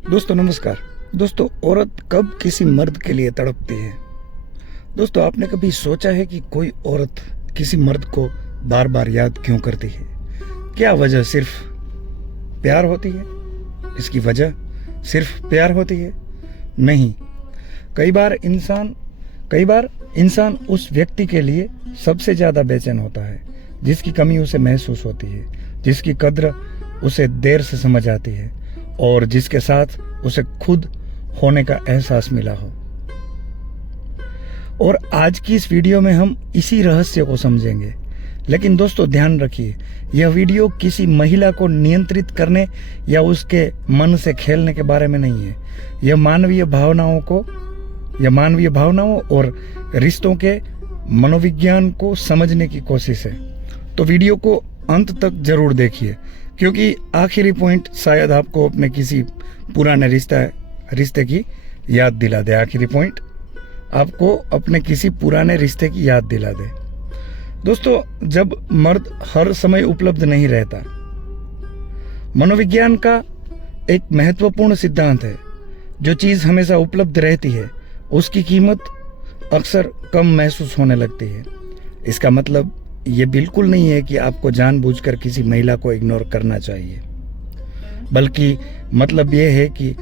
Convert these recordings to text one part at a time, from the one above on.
दोस्तों नमस्कार। दोस्तों, औरत कब किसी मर्द के लिए तड़पती है? दोस्तों, आपने कभी सोचा है कि कोई औरत किसी मर्द को बार बार याद क्यों करती है? क्या वजह सिर्फ प्यार होती है? इसकी वजह सिर्फ प्यार होती है? नहीं। कई बार इंसान उस व्यक्ति के लिए सबसे ज्यादा बेचैन होता है जिसकी कमी उसे महसूस होती है, जिसकी कद्र उसे देर से समझ आती है और जिसके साथ उसे खुद होने का एहसास मिला हो। और आज की इस वीडियो में हम इसी रहस्य को समझेंगे। लेकिन दोस्तों ध्यान रखिए, यह वीडियो किसी महिला को नियंत्रित करने या उसके मन से खेलने के बारे में नहीं है। यह मानवीय भावनाओं और रिश्तों के मनोविज्ञान को समझने की कोशिश है। तो वीडियो को अंत तक जरूर देखिए, क्योंकि आखिरी पॉइंट शायद आपको अपने किसी पुराने रिश्ते की याद दिला दे। आखिरी पॉइंट आपको अपने किसी पुराने रिश्ते की याद दिला दे। दोस्तों, जब मर्द हर समय उपलब्ध नहीं रहता, मनोविज्ञान का एक महत्वपूर्ण सिद्धांत है, जो चीज हमेशा उपलब्ध रहती है उसकी कीमत अक्सर कम महसूस होने लगती है। इसका मतलब ये बिल्कुल नहीं है कि आपको जानबूझकर किसी महिला को इग्नोर करना चाहिए, बल्कि मतलब ये है कि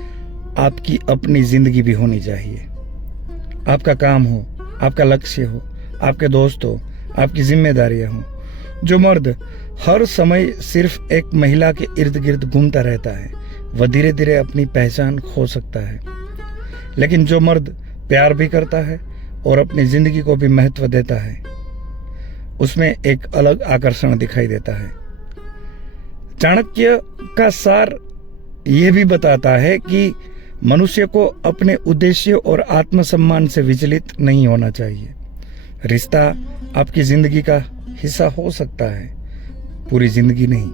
आपकी अपनी जिंदगी भी होनी चाहिए। आपका काम हो, आपका लक्ष्य हो, आपके दोस्त हो, आपकी जिम्मेदारियां हो। जो मर्द हर समय सिर्फ एक महिला के इर्द गिर्द घूमता रहता है, वह धीरे धीरे अपनी पहचान खो सकता है। लेकिन जो मर्द प्यार भी करता है और अपनी जिंदगी को भी महत्व देता है, उसमें एक अलग आकर्षण दिखाई देता है। चाणक्य का सार यह भी बताता है कि मनुष्य को अपने उद्देश्य और आत्मसम्मान से विचलित नहीं होना चाहिए। रिश्ता आपकी जिंदगी का हिस्सा हो सकता है, पूरी जिंदगी नहीं।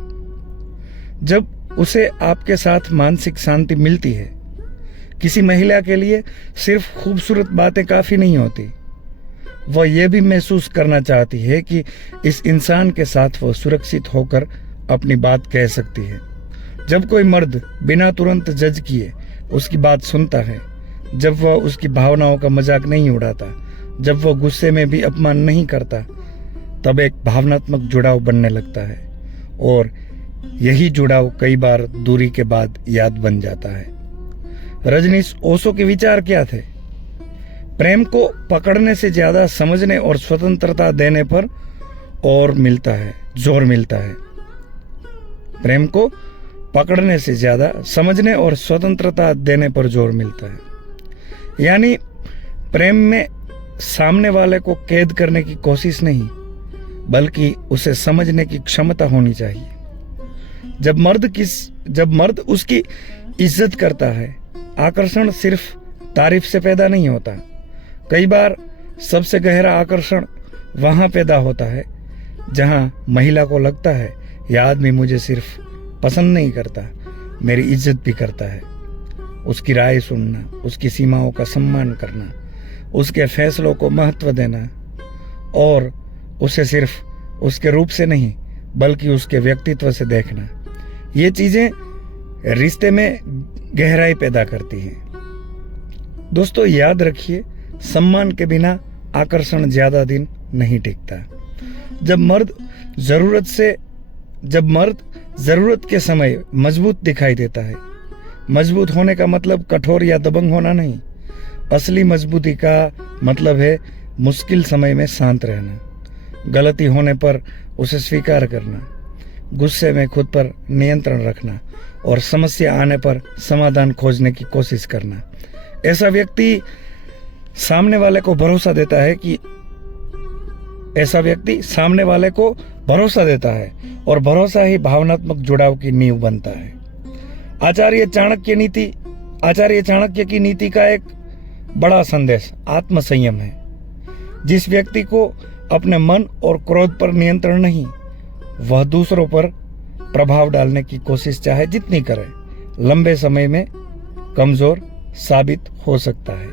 जब उसे आपके साथ मानसिक शांति मिलती है, किसी महिला के लिए सिर्फ खूबसूरत बातें काफी नहीं होती। वह यह भी महसूस करना चाहती है कि इस इंसान के साथ वह सुरक्षित होकर अपनी बात कह सकती है। जब कोई मर्द बिना तुरंत जज किए उसकी बात सुनता है, जब वह उसकी भावनाओं का मजाक नहीं उड़ाता, जब वह गुस्से में भी अपमान नहीं करता, तब एक भावनात्मक जुड़ाव बनने लगता है। और यही जुड़ाव कई बार दूरी के बाद याद बन जाता है। रजनीश ओशो के विचार क्या थे? प्रेम को पकड़ने से ज्यादा समझने और स्वतंत्रता देने पर जोर मिलता है। प्रेम को पकड़ने से ज्यादा समझने और स्वतंत्रता देने पर जोर मिलता है। यानी प्रेम में सामने वाले को कैद करने की कोशिश नहीं, बल्कि उसे समझने की क्षमता होनी चाहिए। जब मर्द उसकी इज्जत करता है, आकर्षण सिर्फ तारीफ से पैदा नहीं होता। कई बार सबसे गहरा आकर्षण वहां पैदा होता है जहां महिला को लगता है यह आदमी मुझे सिर्फ पसंद नहीं करता, मेरी इज्जत भी करता है। उसकी राय सुनना, उसकी सीमाओं का सम्मान करना, उसके फैसलों को महत्व देना और उसे सिर्फ उसके रूप से नहीं बल्कि उसके व्यक्तित्व से देखना, ये चीजें रिश्ते में गहराई पैदा करती हैं। दोस्तों याद रखिए, सम्मान के बिना आकर्षण ज्यादा दिन नहीं टिकता। जब मर्द जरूरत के समय मजबूत दिखाई देता है, मजबूत होने का मतलब कठोर या दबंग होना नहीं। असली मजबूती का मतलब है मुश्किल समय में शांत रहना, गलती होने पर उसे स्वीकार करना, गुस्से में खुद पर नियंत्रण रखना और समस्या आने पर समाधान खोजने की कोशिश करना। ऐसा व्यक्ति सामने वाले को भरोसा देता है और भरोसा ही भावनात्मक जुड़ाव की नींव बनता है। आचार्य चाणक्य की नीति का एक बड़ा संदेश आत्मसंयम है। जिस व्यक्ति को अपने मन और क्रोध पर नियंत्रण नहीं, वह दूसरों पर प्रभाव डालने की कोशिश चाहे जितनी करे, लंबे समय में कमजोर साबित हो सकता है।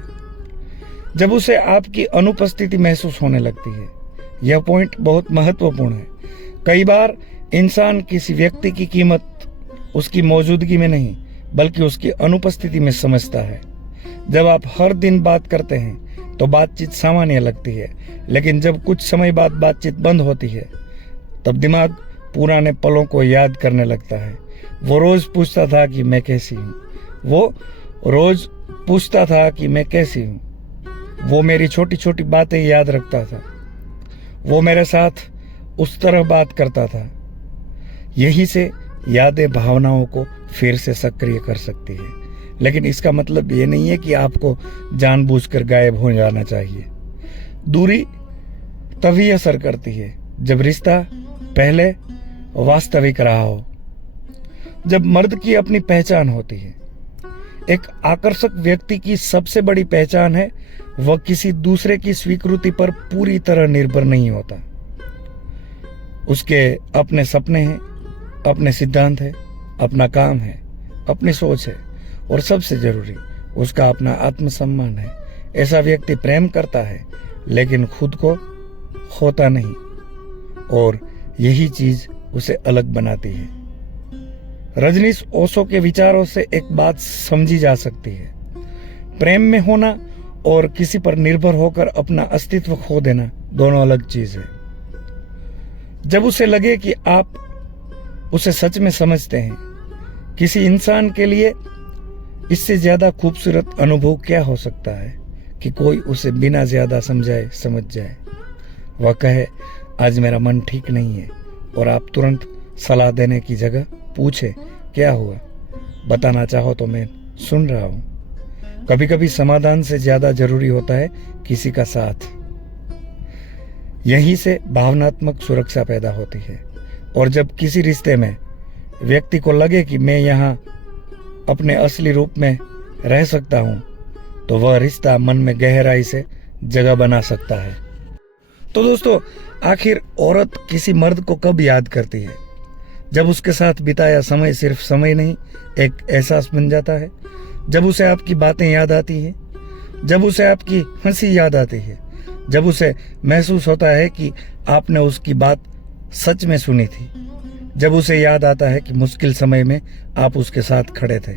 जब उसे आपकी अनुपस्थिति महसूस होने लगती है, यह पॉइंट बहुत महत्वपूर्ण है। कई बार इंसान किसी व्यक्ति की कीमत उसकी मौजूदगी में नहीं बल्कि उसकी अनुपस्थिति में समझता है। जब आप हर दिन बात करते हैं तो बातचीत सामान्य लगती है, लेकिन जब कुछ समय बाद बातचीत बंद होती है तब दिमाग पुराने पलों को याद करने लगता है। वो रोज पूछता था कि मैं कैसी हूँ। वो मेरी छोटी छोटी बातें याद रखता था। वो मेरे साथ उस तरह बात करता था। यही से यादें भावनाओं को फिर से सक्रिय कर सकती है, लेकिन इसका मतलब ये नहीं है कि आपको जानबूझकर गायब हो जाना चाहिए। दूरी तभी असर करती है जब रिश्ता पहले वास्तविक रहा हो। जब मर्द की अपनी पहचान होती है, एक आकर्षक व्यक्ति की सबसे बड़ी पहचान है वह किसी दूसरे की स्वीकृति पर पूरी तरह निर्भर नहीं होता। उसके अपने सपने हैं, अपने सिद्धांत है, अपना काम है, अपनी सोच है और सबसे जरूरी उसका अपना आत्मसम्मान है। ऐसा व्यक्ति प्रेम करता है लेकिन खुद को खोता नहीं, और यही चीज उसे अलग बनाती है। रजनीश ओशो के विचारों से एक बात समझी जा सकती है, प्रेम में होना और किसी पर निर्भर होकर अपना अस्तित्व खो देना दोनों अलग चीज है। जब उसे लगे कि आप उसे सच में समझते हैं, किसी इंसान के लिए इससे ज्यादा खूबसूरत अनुभव क्या हो सकता है कि कोई उसे बिना ज्यादा समझाए समझ जाए। वह कहे आज मेरा मन ठीक नहीं है, और आप तुरंत सलाह देने की जगह पूछे क्या हुआ, बताना चाहो तो मैं सुन रहा हूं। कभी कभी समाधान से ज्यादा जरूरी होता है किसी का साथ। यहीं से भावनात्मक सुरक्षा पैदा होती है, और जब किसी रिश्ते में व्यक्ति को लगे कि मैं यहाँ अपने असली रूप में रह सकता हूं, तो वह रिश्ता मन में गहराई से जगह बना सकता है। तो दोस्तों, आखिर औरत किसी मर्द को कब याद करती है? जब उसके साथ बिताया समय सिर्फ समय नहीं, एक एहसास बन जाता है। जब उसे आपकी बातें याद आती है, जब उसे आपकी हंसी याद आती है, जब उसे महसूस होता है कि आपने उसकी बात सच में सुनी थी, जब उसे याद आता है कि मुश्किल समय में आप उसके साथ खड़े थे,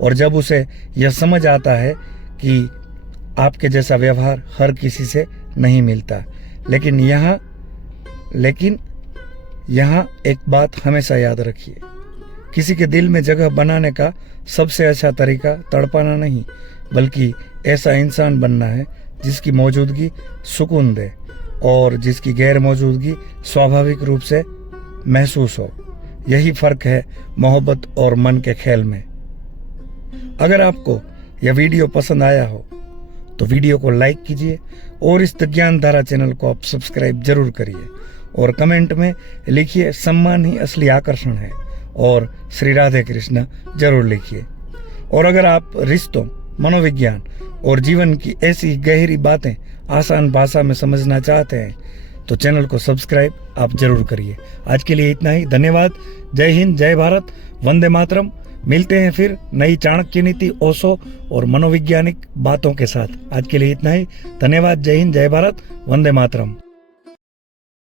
और जब उसे यह समझ आता है कि आपके जैसा व्यवहार हर किसी से नहीं मिलता। लेकिन यहाँ एक बात हमेशा याद रखिए, किसी के दिल में जगह बनाने का सबसे अच्छा तरीका तड़पाना नहीं, बल्कि ऐसा इंसान बनना है जिसकी मौजूदगी सुकून दे और जिसकी गैर मौजूदगी स्वाभाविक रूप से महसूस हो। यही फर्क है मोहब्बत और मन के खेल में। अगर आपको यह वीडियो पसंद आया हो तो वीडियो को लाइक कीजिए, और इस ज्ञान धारा चैनल को आप सब्सक्राइब जरूर करिए, और कमेंट में लिखिए सम्मान ही असली आकर्षण है, और श्री राधे कृष्ण जरूर लिखिए। और अगर आप रिश्तों, मनोविज्ञान और जीवन की ऐसी गहरी बातें आसान भाषा में समझना चाहते हैं तो चैनल को सब्सक्राइब आप जरूर करिए। आज के लिए इतना ही। धन्यवाद। जय हिंद, जय भारत, वंदे मातरम। मिलते हैं फिर नई चाणक्य नीति, ओशो और मनोवैज्ञानिक बातों के साथ। आज के लिए इतना ही। धन्यवाद। जय हिंद, जय भारत, वंदे मातरम।